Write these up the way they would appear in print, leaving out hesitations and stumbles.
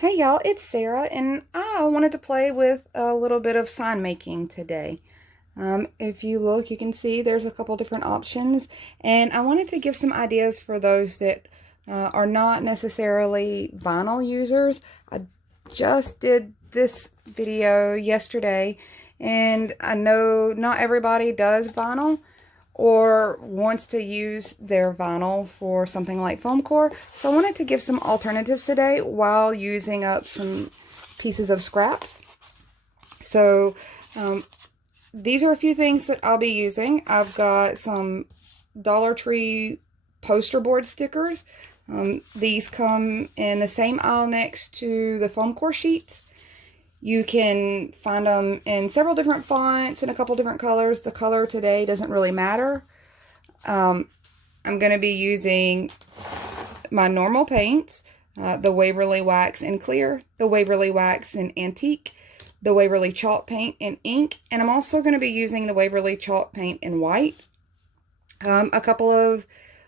Hey y'all, it's Sarah, and I wanted to play with a little bit of sign making today. If you look, you can see there's a couple different options, and I wanted to give some ideas for those that are not necessarily vinyl users. I just did this video yesterday, and I know not everybody does vinyl or wants to use their vinyl for something like foam core. So I wanted to give some alternatives today while using up some pieces of scraps. So these are a few things that I'll be using. I've got some Dollar Tree poster board stickers. These come in the same aisle next to the foam core sheets. You can find them in several different fonts and a couple different colors. The color today doesn't really matter. I'm going to be using my normal paints, the Waverly Wax in clear, the Waverly Wax in antique, the Waverly Chalk Paint in ink, and I'm also going to be using the Waverly Chalk Paint in white. A couple of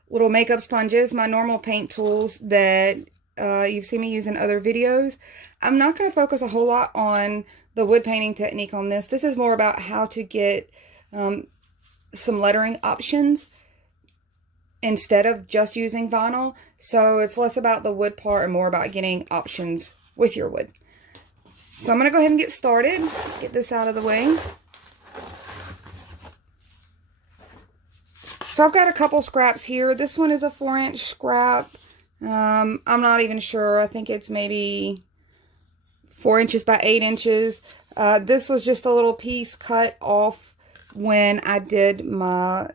little makeup sponges, my normal paint tools that you've seen me use in other videos. I'm not going to focus a whole lot on the wood painting technique on this. This is more about how to get some lettering options instead of just using vinyl. So it's less about the wood part and more about getting options with your wood. So I'm going to go ahead and get started. Get this out of the way. So I've got a couple scraps here. This one is a 4-inch scrap. I'm not even sure. I think it's maybe 4 inches by 8 inches. This was just a little piece cut off when I did my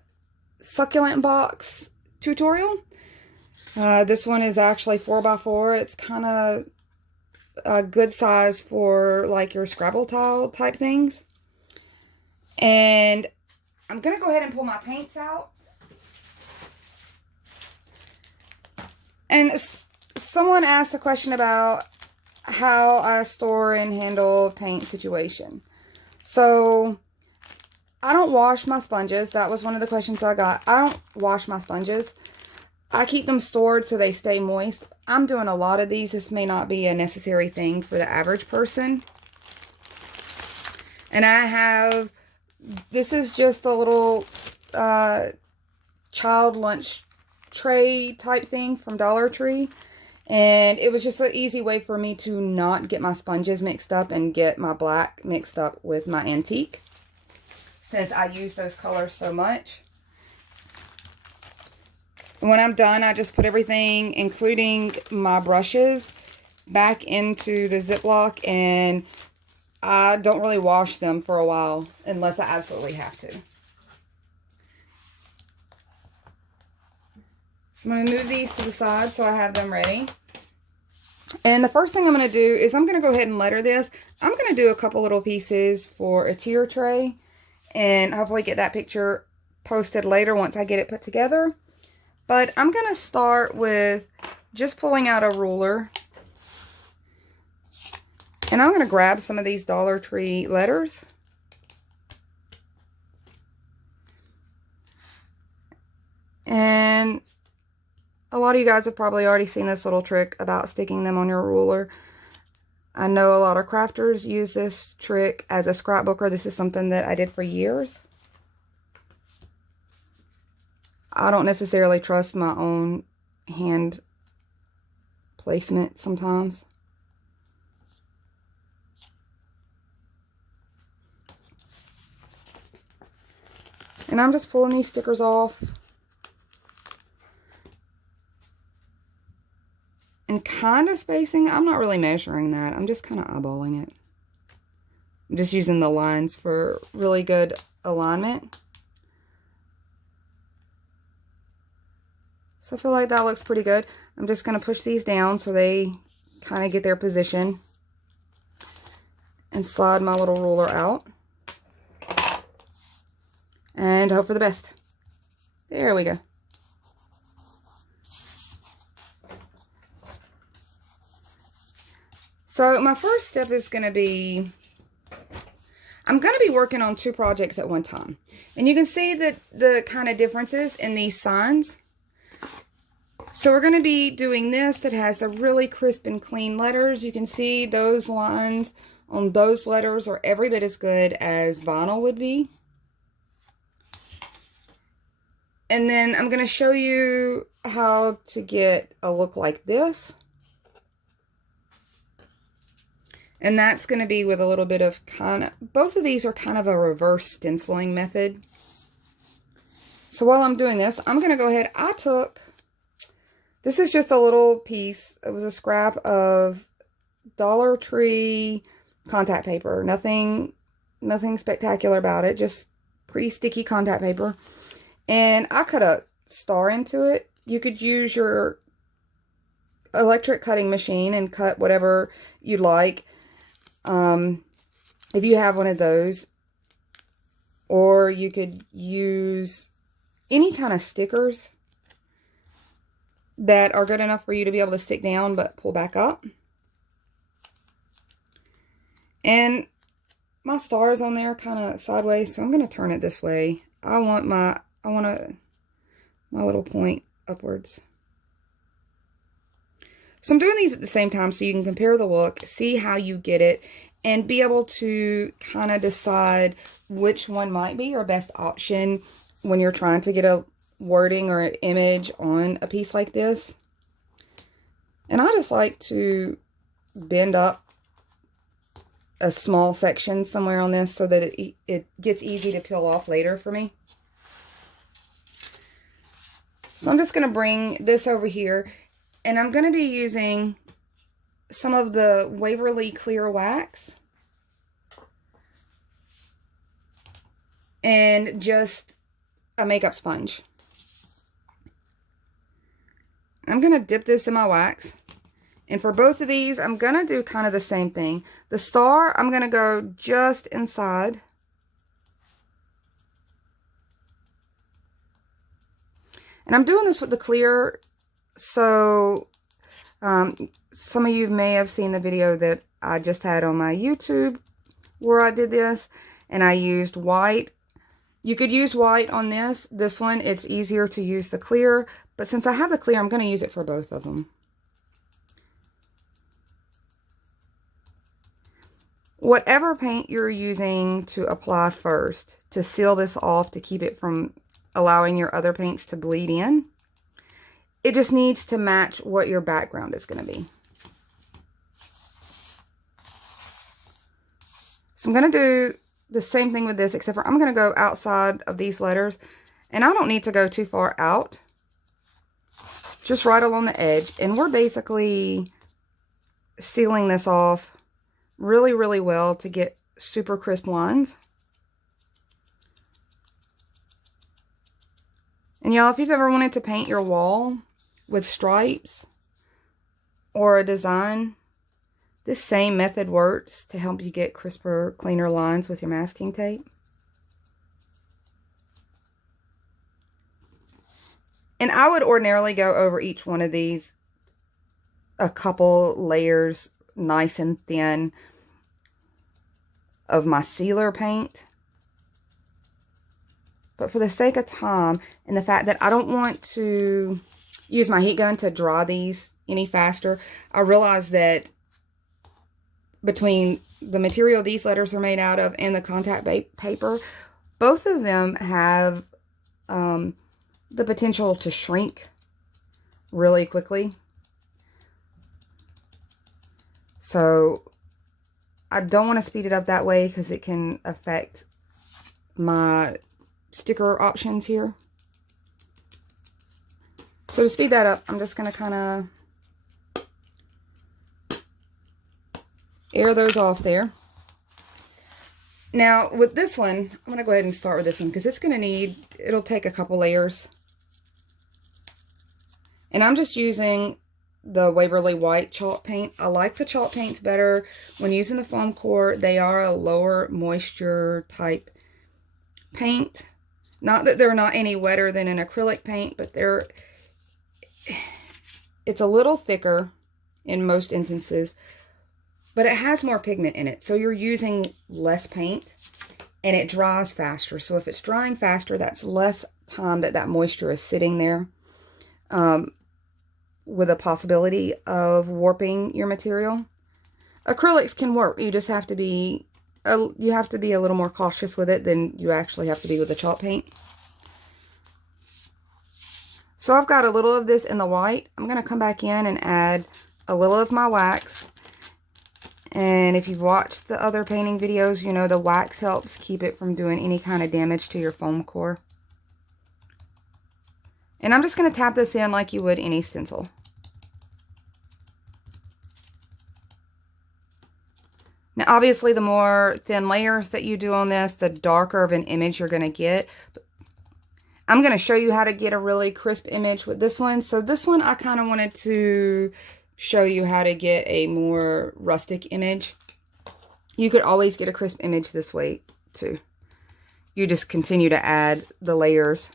succulent box tutorial. This one is actually 4x4. It's kind of a good size for like your Scrabble tile type things. And I'm going to go ahead and pull my paints out. And someone asked a question about how I store and handle paint situation. So I don't wash my sponges. That was one of the questions I got. I don't wash my sponges. I keep them stored so they stay moist. I'm doing a lot of these. This may not be a necessary thing for the average person. And this is just a little child lunch tray type thing from Dollar Tree, and it was just an easy way for me to not get my sponges mixed up and get my black mixed up with my antique, since I use those colors so much. When I'm done, I just put everything, including my brushes, back into the Ziploc, and I don't really wash them for a while unless I absolutely have to. So I'm going to move these to the side so I have them ready. And the first thing I'm going to do is I'm going to go ahead and letter this. I'm going to do a couple little pieces for a tier tray and hopefully get that picture posted later once I get it put together. But I'm going to start with just pulling out a ruler. And I'm going to grab some of these Dollar Tree letters. And a lot of you guys have probably already seen this little trick about sticking them on your ruler. I know a lot of crafters use this trick as a scrapbooker. This is something that I did for years. I don't necessarily trust my own hand placement sometimes. And I'm just pulling these stickers off. And kind of spacing, I'm not really measuring that. I'm just kind of eyeballing it. I'm just using the lines for really good alignment. So I feel like that looks pretty good. I'm just going to push these down so they kind of get their position. And slide my little ruler out. And hope for the best. There we go. So my first step is going to be, I'm going to be working on 2 projects at one time. And you can see that the kind of differences in these signs. So we're going to be doing this that has the really crisp and clean letters. You can see those lines on those letters are every bit as good as vinyl would be. And then I'm going to show you how to get a look like this. And that's going to be with a little bit of both of these are kind of a reverse stenciling method. So while I'm doing this, I'm going to go ahead. This is just a little piece. It was a scrap of Dollar Tree contact paper. Nothing spectacular about it. Just pretty sticky contact paper. And I cut a star into it. You could use your electric cutting machine and cut whatever you'd like. If you have one of those. Or you could use any kind of stickers that are good enough for you to be able to stick down but pull back up. And my star is on there kind of sideways, so I'm going to turn it this way. I want my little point upwards. So I'm doing these at the same time so you can compare the look, see how you get it, and be able to kind of decide which one might be your best option when you're trying to get a wording or an image on a piece like this. And I just like to bend up a small section somewhere on this so that it gets easy to peel off later for me. So I'm just going to bring this over here, and I'm going to be using some of the Waverly Clear Wax and just a makeup sponge. I'm going to dip this in my wax. And for both of these, I'm going to do kind of the same thing. The star, I'm going to go just inside. And I'm doing this with the clear, so some of you may have seen the video that I just had on my YouTube where I did this. And I used white. You could use white on this. This one, it's easier to use the clear. But since I have the clear, I'm going to use it for both of them. Whatever paint you're using to apply first, to seal this off, to keep it from allowing your other paints to bleed in, it just needs to match what your background is going to be. So I'm going to do the same thing with this, except for I'm going to go outside of these letters. And I don't need to go too far out. Just right along the edge. And we're basically sealing this off really, really well to get super crisp lines. And y'all, if you've ever wanted to paint your wall with stripes or a design, this same method works to help you get crisper, cleaner lines with your masking tape. And I would ordinarily go over each one of these a couple layers, nice and thin, of my sealer paint. But for the sake of time and the fact that I don't want to use my heat gun to dry these any faster, I realize that between the material these letters are made out of and the contact paper, both of them have the potential to shrink really quickly. So I don't want to speed it up that way because it can affect my sticker options here. So to speed that up, I'm just going to kind of air those off there. Now with this one, I'm going to go ahead and start with this one because it's going to it'll take a couple layers. And I'm just using the Waverly White chalk paint. I like the chalk paints better when using the foam core. They are a lower moisture type paint. Not that they're not any wetter than an acrylic paint, but it's a little thicker in most instances, but it has more pigment in it. So you're using less paint and it dries faster. So if it's drying faster, that's less time that moisture is sitting there. with a possibility of warping your material. Acrylics can work. You just have to be a little more cautious with it than you actually have to be with the chalk paint. So I've got a little of this in the white. I'm going to come back in and add a little of my wax. And if you've watched the other painting videos, you know the wax helps keep it from doing any kind of damage to your foam core. And I'm just going to tap this in like you would any stencil. Now, obviously, the more thin layers that you do on this, the darker of an image you're going to get. I'm going to show you how to get a really crisp image with this one. So this one, I kind of wanted to show you how to get a more rustic image. You could always get a crisp image this way, too. You just continue to add the layers.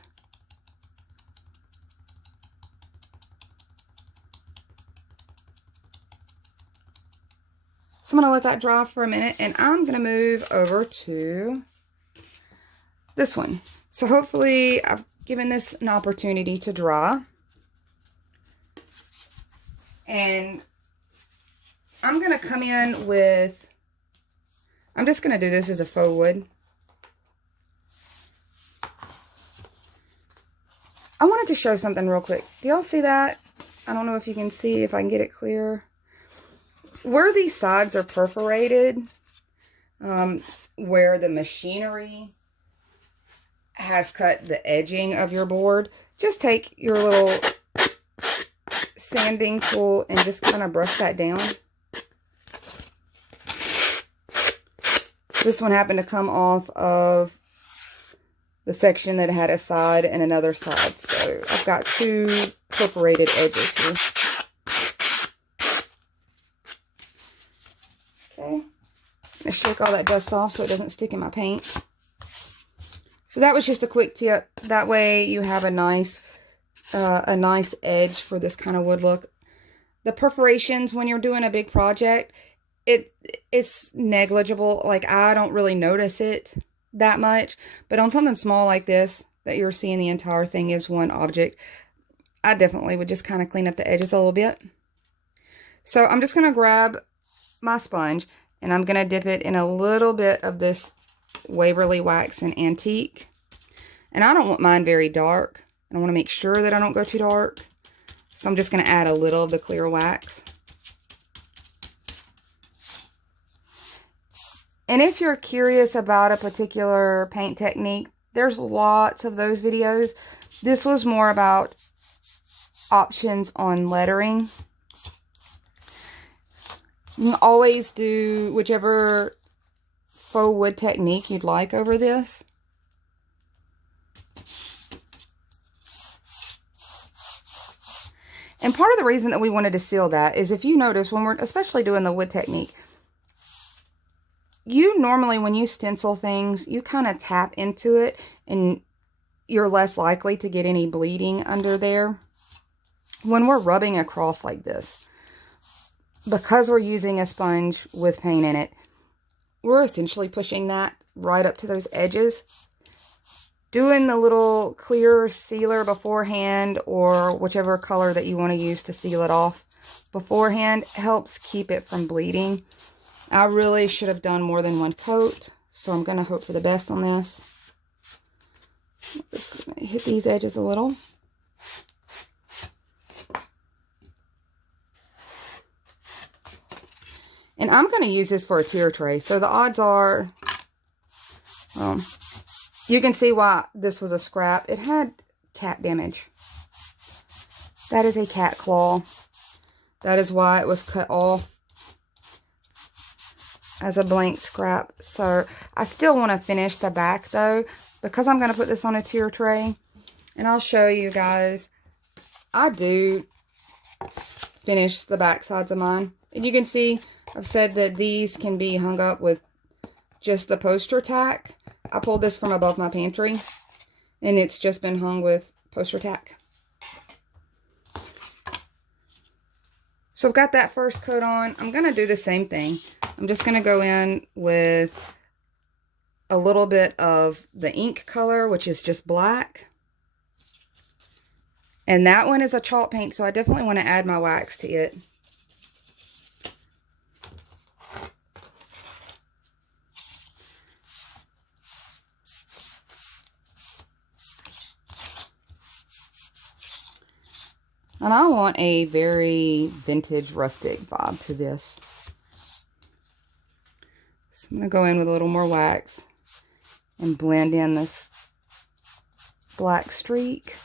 So I'm going to let that dry for a minute, and I'm going to move over to this one. So hopefully I've given this an opportunity to dry. And I'm going to come in with, I'm just going to do this as a faux wood. I wanted to show something real quick. Do y'all see that? I don't know if you can see, if I can get it clear. Where these sides are perforated, where the machinery has cut the edging of your board, just take your little sanding tool and just kind of brush that down. This one happened to come off of the section that had a side and another side, so I've got two perforated edges here. Okay, I'm going to shake all that dust off so it doesn't stick in my paint. So that was just a quick tip. That way you have a nice edge for this kind of wood look. The perforations, when you're doing a big project, it's negligible. Like, I don't really notice it that much. But on something small like this, that you're seeing the entire thing is one object, I definitely would just kind of clean up the edges a little bit. So I'm just going to grab my sponge, and I'm going to dip it in a little bit of this Waverly Wax and Antique. And I don't want mine very dark. I want to make sure that I don't go too dark. So I'm just going to add a little of the clear wax. And if you're curious about a particular paint technique, there's lots of those videos. This was more about options on lettering. You can always do whichever faux wood technique you'd like over this. And part of the reason that we wanted to seal that is, if you notice, when we're especially doing the wood technique, you normally, when you stencil things, you kind of tap into it and you're less likely to get any bleeding under there. When we're rubbing across like this, because we're using a sponge with paint in it, we're essentially pushing that right up to those edges. Doing the little clear sealer beforehand, or whichever color that you want to use to seal it off beforehand, helps keep it from bleeding. I really should have done more than one coat, so I'm going to hope for the best on this. Just hit these edges a little. And I'm going to use this for a tier tray. So the odds are, you can see why this was a scrap. It had cat damage. That is a cat claw. That is why it was cut off as a blank scrap. So I still want to finish the back though, because I'm going to put this on a tier tray. And I'll show you guys. I do finish the back sides of mine. And you can see I've said that these can be hung up with just the poster tack. I pulled this from above my pantry, and it's just been hung with poster tack. So I've got that first coat on. I'm going to do the same thing. I'm just going to go in with a little bit of the ink color, which is just black. And that one is a chalk paint, so I definitely want to add my wax to it. And I want a very vintage rustic vibe to this. So I'm going to go in with a little more wax and blend in this black streak.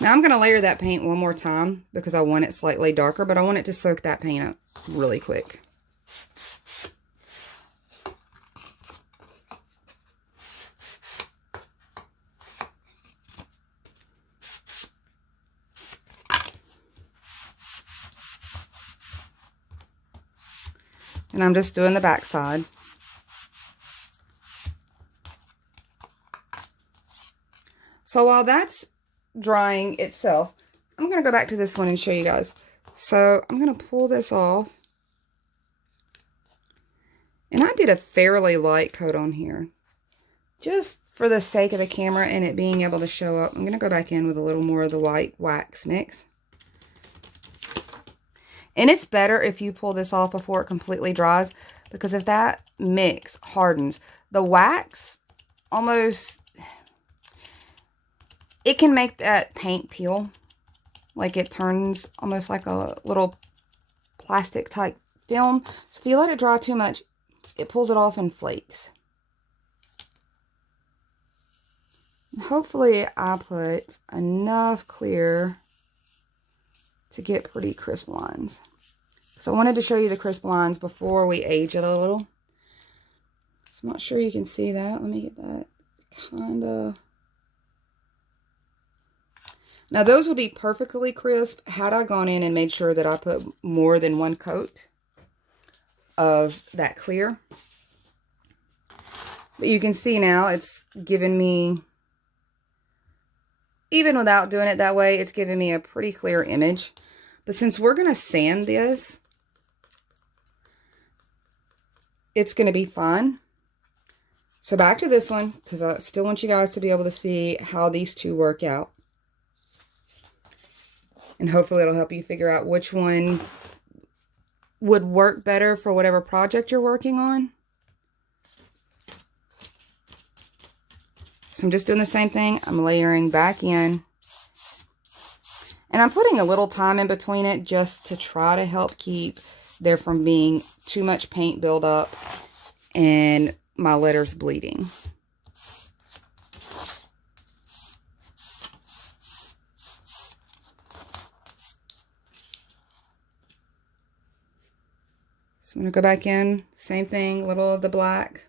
Now I'm going to layer that paint one more time because I want it slightly darker, but I want it to soak that paint up really quick. And I'm just doing the back side. So while that's drying itself, I'm going to go back to this one and show you guys. So I'm going to pull this off. And I did a fairly light coat on here, just for the sake of the camera and it being able to show up. I'm going to go back in with a little more of the white wax mix. And it's better if you pull this off before it completely dries, because if that mix hardens, the wax almost, it can make that paint peel. Like it turns almost like a little plastic type film. So if you let it dry too much, it pulls it off in flakes. Hopefully I put enough clear to get pretty crisp lines. So I wanted to show you the crisp lines before we age it a little. So I'm not sure you can see that. Let me get that kind of. Now those would be perfectly crisp had I gone in and made sure that I put more than one coat of that clear. But you can see now it's given me, even without doing it that way, it's giving me a pretty clear image. But since we're going to sand this, it's going to be fun. So back to this one, because I still want you guys to be able to see how these two work out. And hopefully it'll help you figure out which one would work better for whatever project you're working on. So I'm just doing the same thing. I'm layering back in. And I'm putting a little time in between it just to try to help keep there from being too much paint buildup and my letters bleeding. So I'm going to go back in, same thing, a little of the black.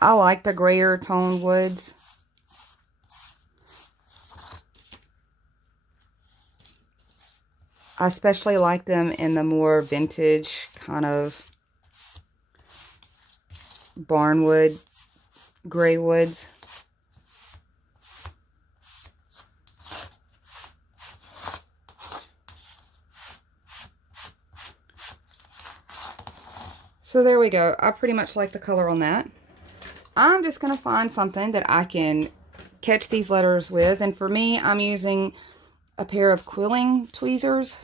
I like the grayer toned woods. I especially like them in the more vintage kind of barnwood, gray woods. So there we go. I pretty much like the color on that. I'm just going to find something that I can catch these letters with. And for me, I'm using a pair of quilling tweezers.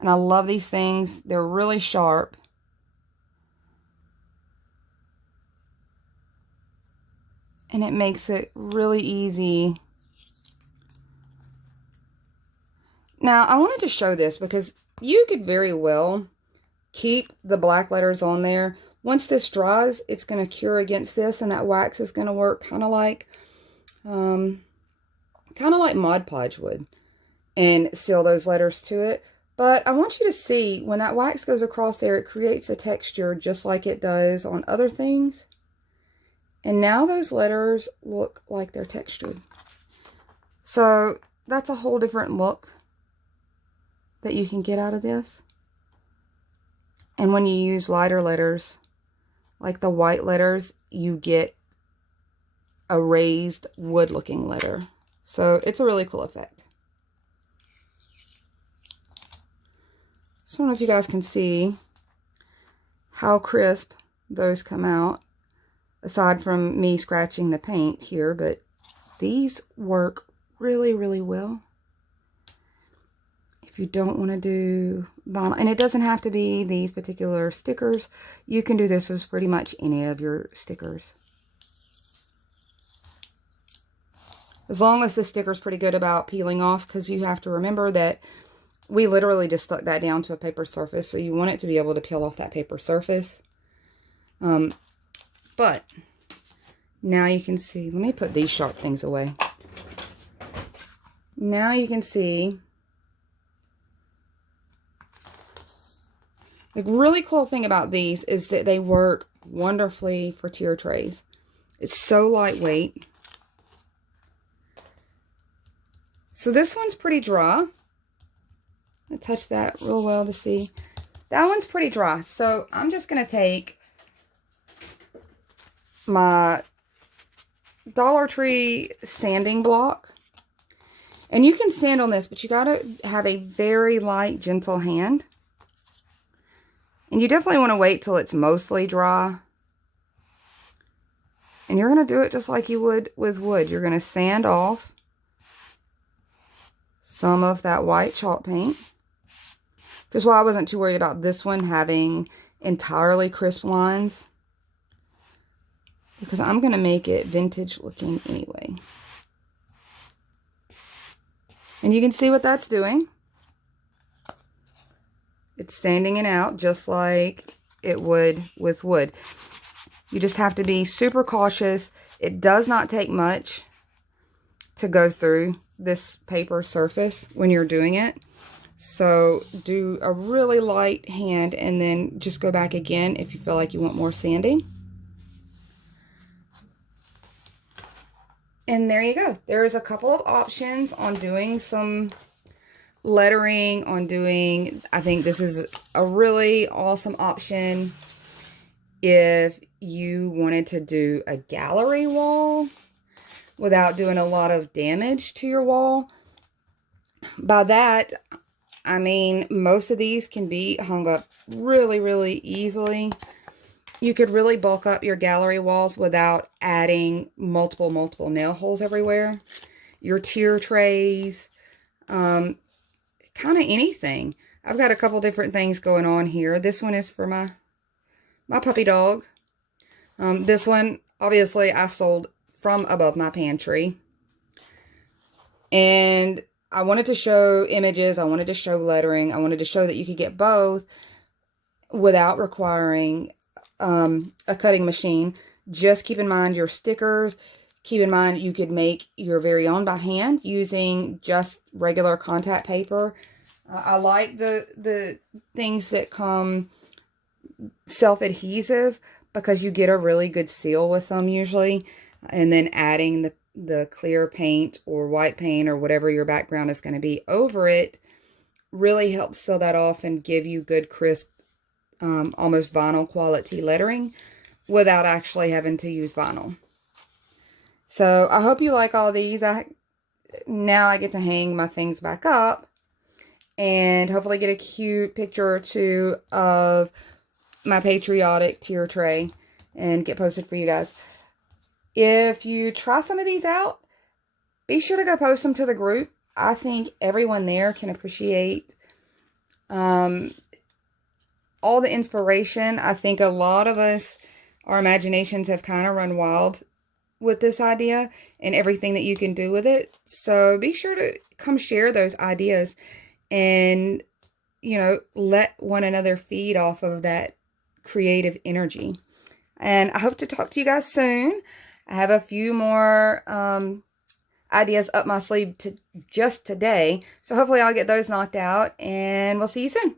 And I love these things. They're really sharp. And it makes it really easy. Now, I wanted to show this because you could very well keep the black letters on there. Once this dries, it's going to cure against this, and that wax is going to work kind of like Mod Podge would, and seal those letters to it. But I want you to see, when that wax goes across there, it creates a texture just like it does on other things. And now those letters look like they're textured. So that's a whole different look that you can get out of this. And when you use lighter letters, like the white letters, you get, a raised wood looking letter. So it's a really cool effect. So I don't know if you guys can see how crisp those come out, aside from me scratching the paint here, but these work really, really well. If you don't want to do vinyl, and it doesn't have to be these particular stickers, you can do this with pretty much any of your stickers. As long as the sticker's pretty good about peeling off, because you have to remember that we literally just stuck that down to a paper surface, so you want it to be able to peel off that paper surface. But now you can see, let me put these sharp things away. Now you can see, the really cool thing about these is that they work wonderfully for tier trays. It's so lightweight. So this one's pretty dry. I touch that real well to see. That one's pretty dry. So I'm just going to take my Dollar Tree sanding block. And you can sand on this, but you got to have a very light, gentle hand. And you definitely want to wait till it's mostly dry. And you're going to do it just like you would with wood. You're going to sand off some of that white chalk paint. Which is why I wasn't too worried about this one having entirely crisp lines, because I'm going to make it vintage looking anyway. And you can see what that's doing. It's sanding it out just like it would with wood. You just have to be super cautious. It does not take much to go through this paper surface when you're doing it. So do a really light hand and then just go back again if you feel like you want more sanding. And there you go. There's a couple of options on doing some lettering, on doing, I think this is a really awesome option if you wanted to do a gallery wall without doing a lot of damage to your wall. By that, I mean, most of these can be hung up really, really easily. You could really bulk up your gallery walls without adding multiple nail holes everywhere. Your tier trays, kind of anything. I've got a couple different things going on here. This one is for my puppy dog. This one, obviously, I sold from above my pantry. And I wanted to show images. I wanted to show lettering. I wanted to show that you could get both without requiring a cutting machine. Just keep in mind your stickers. Keep in mind you could make your very own by hand using just regular contact paper. I like the things that come self-adhesive because you get a really good seal with them usually. And then adding the clear paint or white paint or whatever your background is going to be over it really helps seal that off and give you good crisp, almost vinyl quality lettering without actually having to use vinyl. So I hope you like all these. Now I get to hang my things back up and hopefully get a cute picture or two of my patriotic tier tray and get posted for you guys. If you try some of these out, be sure to go post them to the group. I think everyone there can appreciate all the inspiration. I think a lot of us, our imaginations have kind of run wild with this idea and everything that you can do with it. So be sure to come share those ideas and, you know, let one another feed off of that creative energy. And I hope to talk to you guys soon. I have a few more ideas up my sleeve just today. So hopefully I'll get those knocked out and we'll see you soon.